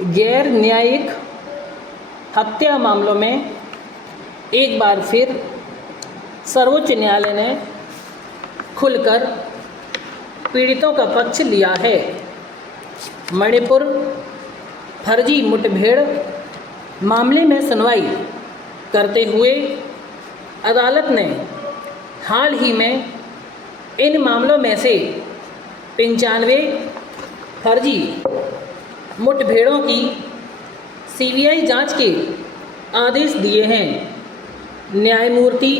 गैर न्यायिक हत्या मामलों में एक बार फिर सर्वोच्च न्यायालय ने खुलकर पीड़ितों का पक्ष लिया है। मणिपुर फर्जी मुठभेड़ मामले में सुनवाई करते हुए अदालत ने हाल ही में इन मामलों में से 95 फर्जी मुठभेड़ों की सीबीआई जांच के आदेश दिए हैं। न्यायमूर्ति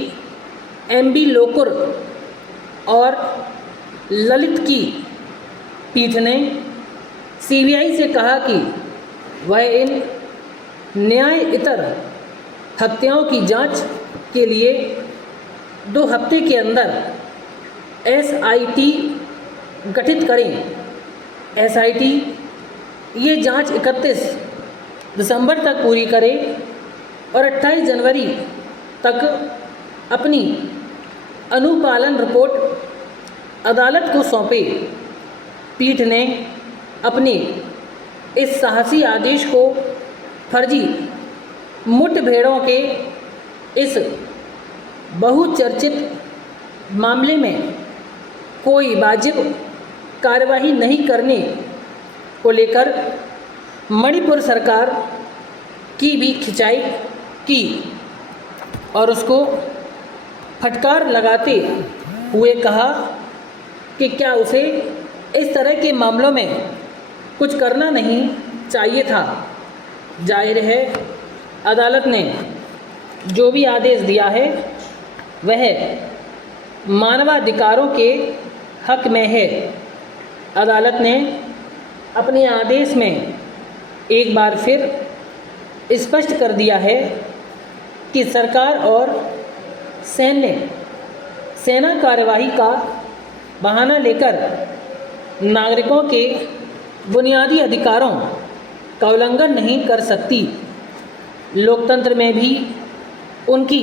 एमबी लोकुर और ललित की पीठ ने सीबीआई से कहा कि वह इन न्यायेतर हत्याओं की जांच के लिए 2 हफ्ते के अंदर एसआईटी गठित करें। एसआईटी ये जांच 31 दिसंबर तक पूरी करे और 28 जनवरी तक अपनी अनुपालन रिपोर्ट अदालत को सौंपे। पीठ ने अपने इस साहसी आदेश को फर्जी मुठभेड़ों के इस बहुचर्चित मामले में कोई वाजिब कार्यवाही नहीं करने को लेकर मणिपुर सरकार की भी खिंचाई की और उसको फटकार लगाते हुए कहा कि क्या उसे इस तरह के मामलों में कुछ करना नहीं चाहिए था। जाहिर है अदालत ने जो भी आदेश दिया है वह मानवाधिकारों के हक में है। अदालत ने अपने आदेश में एक बार फिर स्पष्ट कर दिया है कि सरकार और सेना कार्यवाही का बहाना लेकर नागरिकों के बुनियादी अधिकारों का उल्लंघन नहीं कर सकती। लोकतंत्र में भी उनकी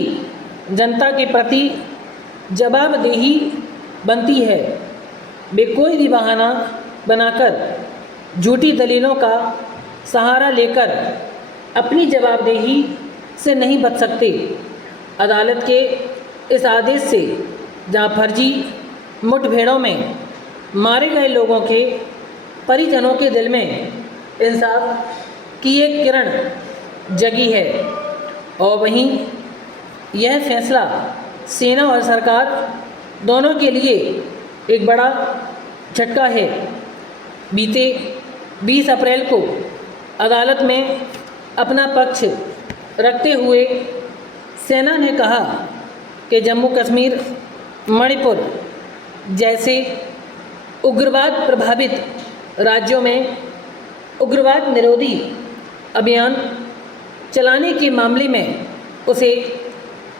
जनता के प्रति जवाबदेही बनती है। वे कोई भी बहाना बनाकर झूठी दलीलों का सहारा लेकर अपनी जवाबदेही से नहीं बच सकते। अदालत के इस आदेश से जहां फर्जी मुठभेड़ों में मारे गए लोगों के परिजनों के दिल में इंसाफ की एक किरण जगी है और वहीं यह फैसला सेना और सरकार दोनों के लिए एक बड़ा झटका है। बीते 20 अप्रैल को अदालत में अपना पक्ष रखते हुए सेना ने कहा कि जम्मू कश्मीर, मणिपुर जैसे उग्रवाद प्रभावित राज्यों में उग्रवाद निरोधी अभियान चलाने के मामले में उसे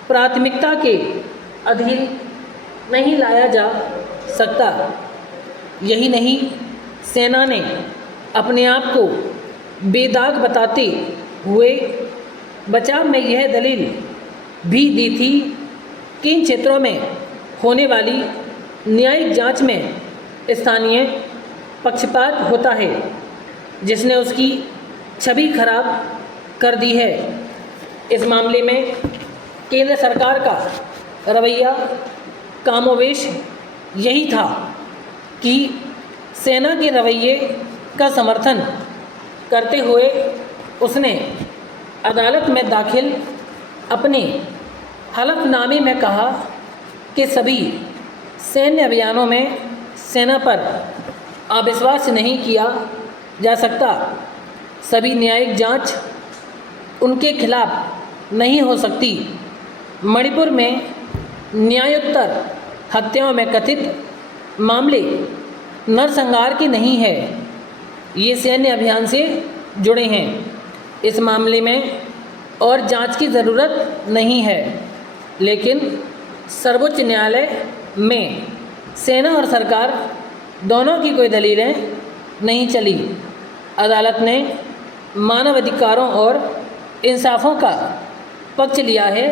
प्राथमिकता के अधीन नहीं लाया जा सकता। यही नहीं, सेना ने अपने आप को बेदाग बताते हुए बचाव में यह दलील भी दी थी कि इन क्षेत्रों में होने वाली न्यायिक जांच में स्थानीय पक्षपात होता है, जिसने उसकी छवि खराब कर दी है। इस मामले में केंद्र सरकार का रवैया कमोबेश यही था कि सेना के रवैये का समर्थन करते हुए उसने अदालत में दाखिल अपने हलफनामे में कहा कि सभी सैन्य अभियानों में सेना पर अविश्वास नहीं किया जा सकता। सभी न्यायिक जांच उनके खिलाफ नहीं हो सकती। मणिपुर में न्यायोत्तर हत्याओं में कथित मामले नरसंहार के नहीं है, ये सैन्य अभियान से जुड़े हैं। इस मामले में और जांच की ज़रूरत नहीं है। लेकिन सर्वोच्च न्यायालय में सेना और सरकार दोनों की कोई दलीलें नहीं चली। अदालत ने मानवाधिकारों और इंसाफों का पक्ष लिया है।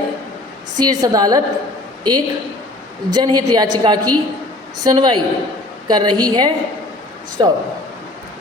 शीर्ष अदालत एक जनहित याचिका की सुनवाई कर रही है। स्टॉप।